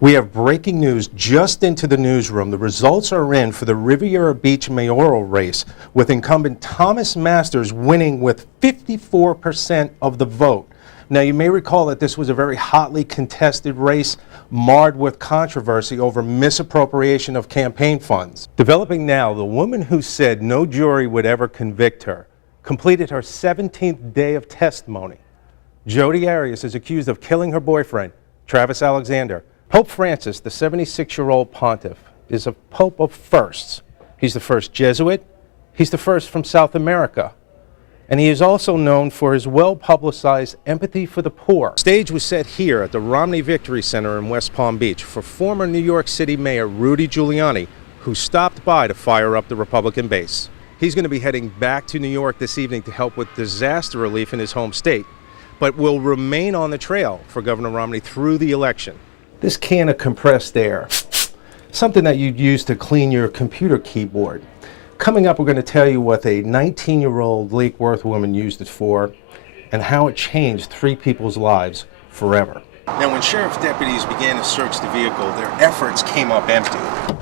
We have breaking news just into the newsroom. The results are in for the Riviera Beach mayoral race, with incumbent Thomas Masters winning with 54% of the vote. Now, you may recall that this was a very hotly contested race, marred with controversy over misappropriation of campaign funds. Developing now, the woman who said no jury would ever convict her completed her 17th day of testimony. Jodi Arias is accused of killing her boyfriend, Travis Alexander. Pope Francis, the 76-year-old pontiff, is a pope of firsts. He's the first Jesuit, he's the first from South America, and he is also known for his well-publicized empathy for the poor. The stage was set here at the Romney Victory Center in West Palm Beach for former New York City Mayor Rudy Giuliani, who stopped by to fire up the Republican base. He's going to be heading back to New York this evening to help with disaster relief in his home state, but will remain on the trail for Governor Romney through the election. This can of compressed air, something that you'd use to clean your computer keyboard. Coming up, we're going to tell you what a 19-year-old Lake Worth woman used it for and how it changed 3 people's lives forever. Now, when sheriff's deputies began to search the vehicle, their efforts came up empty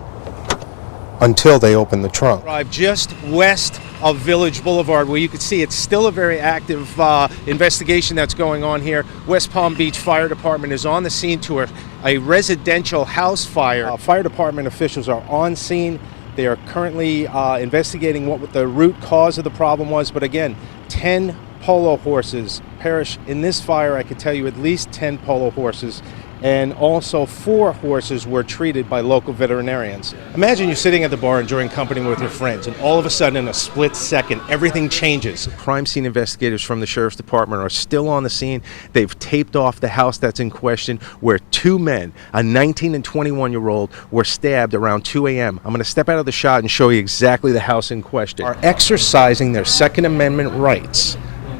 until they opened the trunk. Drive just west of Village Boulevard, where you can see it's still a very active investigation that's going on here. West Palm Beach Fire Department is on the scene to a residential house fire. Fire department officials are on scene. They are currently investigating what the root cause of the problem was. But again, 10 polo horses perished in this fire. I can tell you at least 10 polo horses. And also 4 horses were treated by local veterinarians. Imagine you're sitting at the bar enjoying company with your friends, and all of a sudden, in a split second, everything changes. Crime scene investigators from the sheriff's department are still on the scene. They've taped off the house that's in question, where 2 men, a 19 and 21-year-old, were stabbed around 2 a.m. I'm going to step out of the shot and show you exactly the house in question. Are exercising their Second Amendment rights,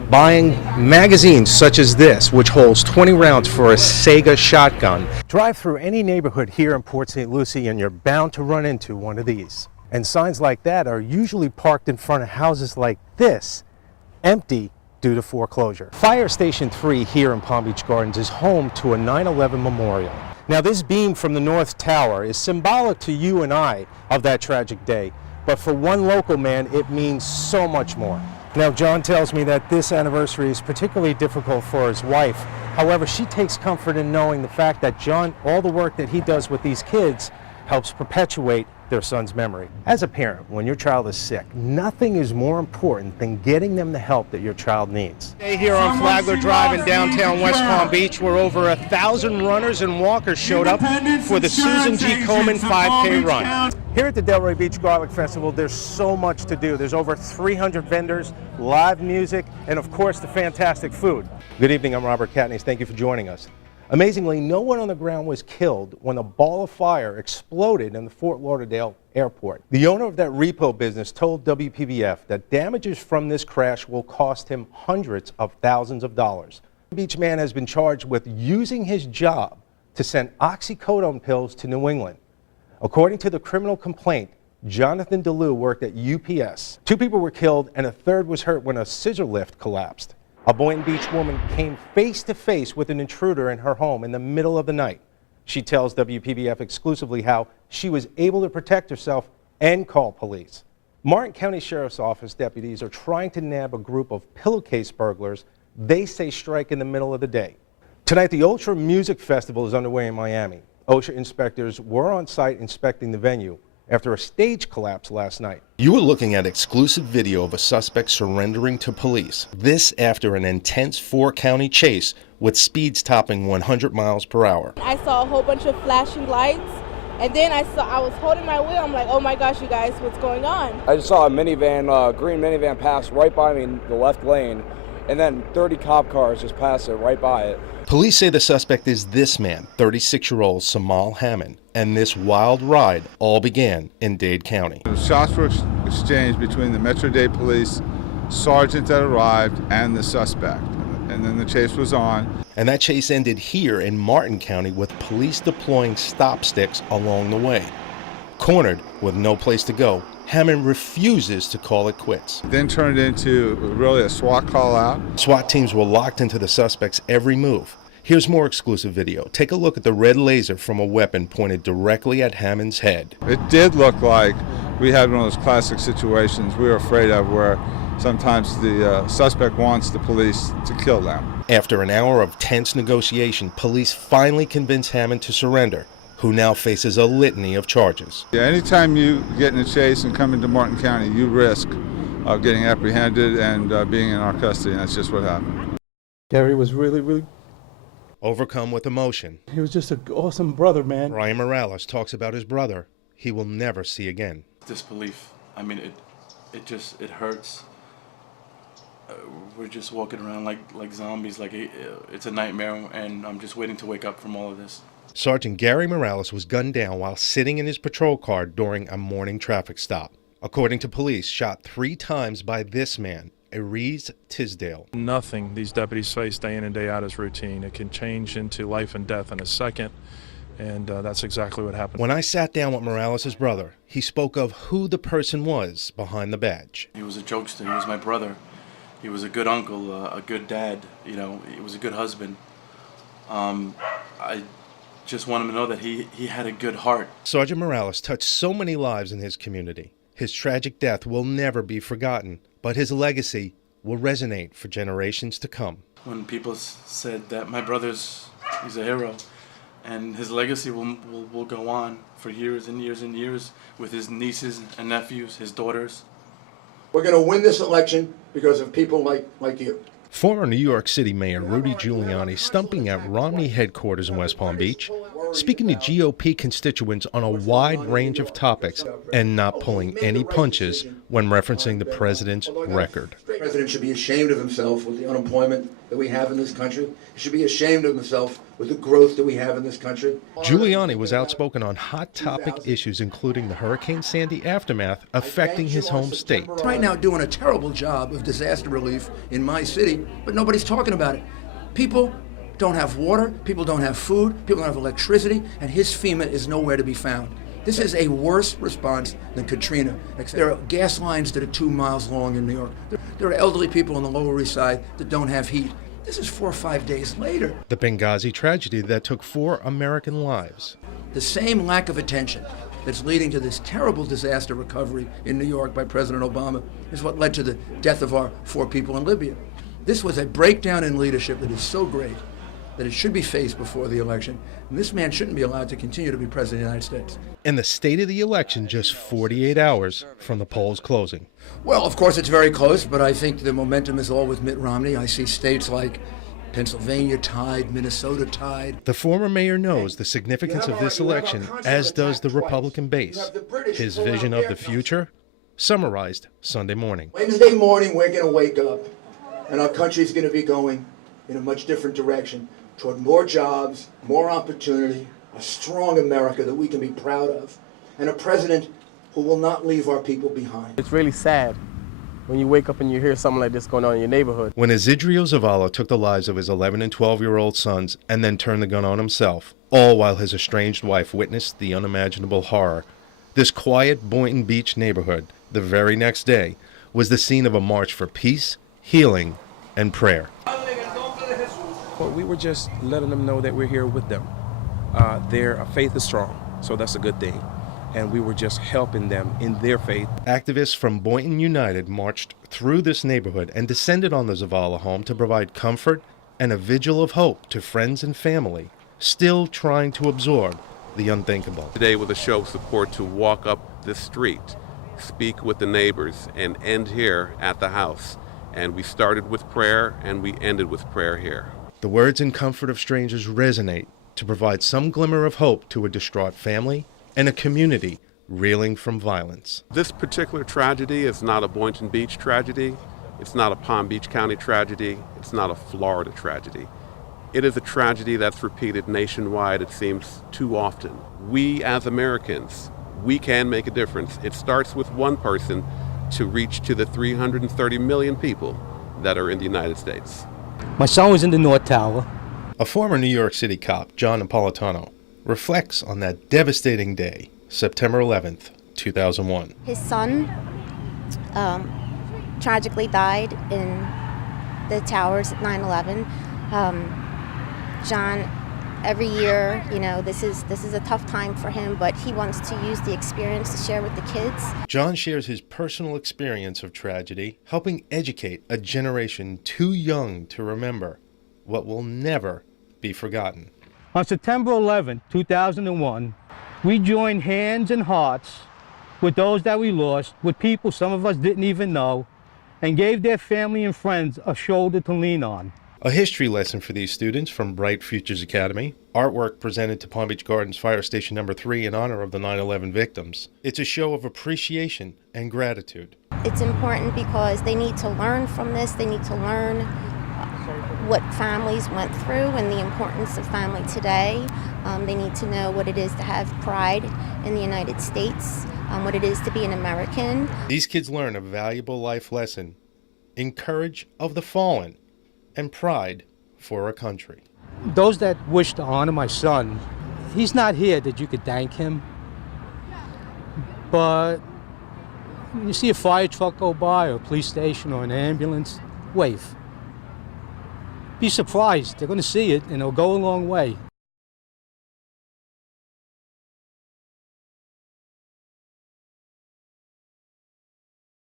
buying magazines such as this, which holds 20 rounds for a Sega shotgun. Drive through any neighborhood here in Port St. Lucie and you're bound to run into one of these. And signs like that are usually parked in front of houses like this, empty due to foreclosure. Fire Station 3 here in Palm Beach Gardens is home to a 9/11 memorial. Now, this beam from the North Tower is symbolic to you and I of that tragic day, but for one local man, it means so much more. Now, John tells me that this anniversary is particularly difficult for his wife. However, she takes comfort in knowing the fact that John, all the work that he does with these kids, helps perpetuate their son's memory. As a parent, when your child is sick, nothing is more important than getting them the help that your child needs. Today here on Flagler Drive in downtown West Palm Beach, where over 1,000 runners and walkers showed up for the Susan G. Komen 5K run. Here at the Delray Beach Garlic Festival, there's so much to do. There's over 300 vendors, live music, and of course the fantastic food. Good evening, I'm Robert Catanese. Thank you for joining us. Amazingly, no one on the ground was killed when a ball of fire exploded in the Fort Lauderdale airport. The owner of that repo business told WPBF that damages from this crash will cost him hundreds of thousands of dollars. The beach man has been charged with using his job to send oxycodone pills to New England. According to the criminal complaint, Jonathan DeLue worked at UPS. 2 people were killed and a 3rd was hurt when a scissor lift collapsed. A Boynton Beach woman came face to face with an intruder in her home in the middle of the night. She tells WPBF exclusively how she was able to protect herself and call police. Martin County Sheriff's Office deputies are trying to nab a group of pillowcase burglars they say strike in the middle of the day. Tonight, the Ultra Music Festival is underway in Miami. OSHA inspectors were on site inspecting the venue after a stage collapse last night. You were looking at exclusive video of a suspect surrendering to police. This after an intense 4-county chase with speeds topping 100 miles per hour. I saw a whole bunch of flashing lights, and then I was holding my wheel. I'm like, oh my gosh, you guys, what's going on? I just saw a minivan, green minivan pass right by me in the left lane, and then 30 cop cars just passed it right by it. Police say the suspect is this man, 36-year-old Samal Hammond, and this wild ride all began in Dade County. Shots were exchanged between the Metro-Dade police sergeant that arrived and the suspect, and then the chase was on. And that chase ended here in Martin County with police deploying stop sticks along the way. Cornered with no place to go, Hammond refuses to call it quits. Then turned into really a SWAT call out. SWAT teams were locked into the suspect's every move. Here's more exclusive video. Take a look at the red laser from a weapon pointed directly at Hammond's head. It did look like we had one of those classic situations we were afraid of where sometimes the suspect wants the police to kill them. After an hour of tense negotiation, police finally convince Hammond to surrender, who now faces a litany of charges. Yeah, anytime you get in a chase and come into Martin County, you risk of getting apprehended and being in our custody, and that's just what happened. Gary was really, Overcome with emotion, he was just an awesome brother, man. Ryan Morales talks about his brother he will never see again. Disbelief. I mean, it hurts. We're just walking around like zombies, like it's a nightmare, and I'm just waiting to wake up from all of this. Sergeant Gary Morales was gunned down while sitting in his patrol car during a morning traffic stop. According to police, shot 3 times by this man, Aries Tisdale. Nothing these deputies face day in and day out is routine. It can change into life and death in a second, and that's exactly what happened. When I sat down with Morales' brother, he spoke of who the person was behind the badge. He was a jokester. He was my brother. He was a good uncle, a good dad. You know, he was a good husband. I just want him to know that he had a good heart. Sergeant Morales touched so many lives in his community. His tragic death will never be forgotten, but his legacy will resonate for generations to come. When people said that my brother's, he's a hero, and his legacy will go on for years and years and years with his nieces and nephews, his daughters. We're going to win this election because of people like you. Former New York City Mayor Rudy Giuliani stumping at Romney headquarters in West Palm Beach, speaking to GOP constituents on a wide range of topics and not pulling any punches when referencing the president's record. The president should be ashamed of himself with the unemployment that we have in this country. He should be ashamed of himself with the growth that we have in this country. Giuliani was outspoken on hot topic issues including the Hurricane Sandy aftermath affecting his home state. Right now doing a terrible job of disaster relief in my city, but nobody's talking about it. People don't have water, people don't have food, people don't have electricity, and his FEMA is nowhere to be found. This is a worse response than Katrina. There are gas lines that are 2 miles long in New York. There are elderly people on the Lower East Side that don't have heat. This is 4 or 5 days later. The Benghazi tragedy that took 4 American lives. The same lack of attention that's leading to this terrible disaster recovery in New York by President Obama is what led to the death of our 4 people in Libya. This was a breakdown in leadership that is so great that it should be faced before the election. And this man shouldn't be allowed to continue to be president of the United States. And the state of the election just 48 hours from the polls closing. Well, of course, it's very close, but I think the momentum is all with Mitt Romney. I see states like Pennsylvania tied, Minnesota tied. The former mayor knows the significance of this election, as does the Republican base. His vision of the future, summarized Sunday morning. Wednesday morning, we're going to wake up, and our country's going to be going in a much different direction, toward more jobs, more opportunity, a strong America that we can be proud of, and a president who will not leave our people behind. It's really sad when you wake up and you hear something like this going on in your neighborhood. When Isidro Zavala took the lives of his 11 and 12-year-old sons and then turned the gun on himself, all while his estranged wife witnessed the unimaginable horror, this quiet Boynton Beach neighborhood, the very next day, was the scene of a march for peace, healing, and prayer. Well, we were just letting them know that we're here with them. Their faith is strong, so that's a good thing. And we were just helping them in their faith. Activists from Boynton United marched through this neighborhood and descended on the Zavala home to provide comfort and a vigil of hope to friends and family, still trying to absorb the unthinkable. Today with a show of support to walk up the street, speak with the neighbors, and end here at the house. And we started with prayer and we ended with prayer here. The words and comfort of strangers resonate to provide some glimmer of hope to a distraught family and a community reeling from violence. This particular tragedy is not a Boynton Beach tragedy. It's not a Palm Beach County tragedy. It's not a Florida tragedy. It is a tragedy that's repeated nationwide, it seems, too often. We as Americans, we can make a difference. It starts with one person to reach to the 330 million people that are in the United States. My son was in the North Tower. A former New York City cop, John Napolitano, reflects on that devastating day, September 11th, 2001. His son tragically died in the towers at 9/11. John, every year, you know, this is a tough time for him, but he wants to use the experience to share with the kids. John shares his personal experience of tragedy, helping educate a generation too young to remember what will never be forgotten. On September 11, 2001, we joined hands and hearts with those that we lost, with people some of us didn't even know, and gave their family and friends a shoulder to lean on. A history lesson for these students from Bright Futures Academy. Artwork presented to Palm Beach Gardens Fire Station Number 3 in honor of the 9/11 victims. It's a show of appreciation and gratitude. It's important because they need to learn from this. They need to learn what families went through and the importance of family today. They need to know what it is to have pride in the United States, what it is to be an American. These kids learn a valuable life lesson in courage of the fallen and pride for a country. Those that wish to honor my son, he's not here that you could thank him, but when you see a fire truck go by, or a police station, or an ambulance, wave. Be surprised. They're going to see it, and it'll go a long way.